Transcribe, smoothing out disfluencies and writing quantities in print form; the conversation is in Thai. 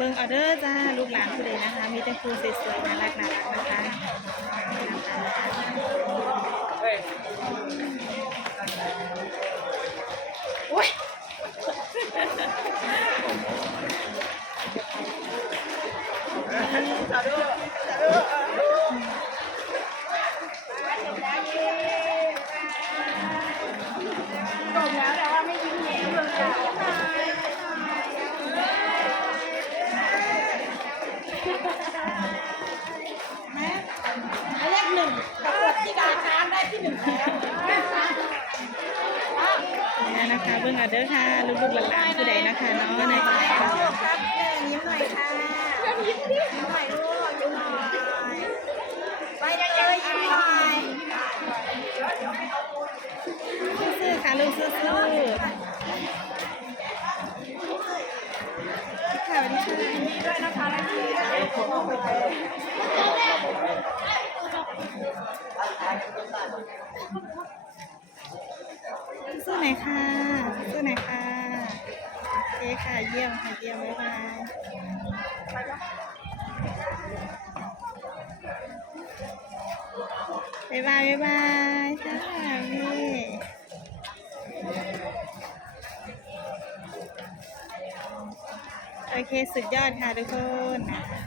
เบิ่งออเดอร์จ้าลูกหลานผู้ใดนะคะมีแต่ครูสวยๆน่ารักนะคะโอ้ยจบแล้วแต่ว่าไม่ยิ้มแย้มเลยค่ะเลขหนึ่งประกวดที่ดาวค้างได้ที่หนึ่งแล้วนี่นะคะเบิ่งออเดอร์ค่ะลูกๆหลานๆผู้ใดนะคะเนาะในกลุ่มครับยิ้มหน่อยค่ะยิ้มหน่อยลูกยิ้มหน่อยไปเลยยิ้มหน่อยซื่อๆค่ะลูกซื่อๆค่ะสวัสดีค่ะด้วยนะคะนาทีสู้ไหนค่ะสู้ไหนค่ะโอเคค่ะเยี่ยมค่ะเยี่ยมบ๊ายบายบ๊ายบายบ๊ายบายจ้าพี่โอเคสุดยอดค่ะทุกคนนะคะ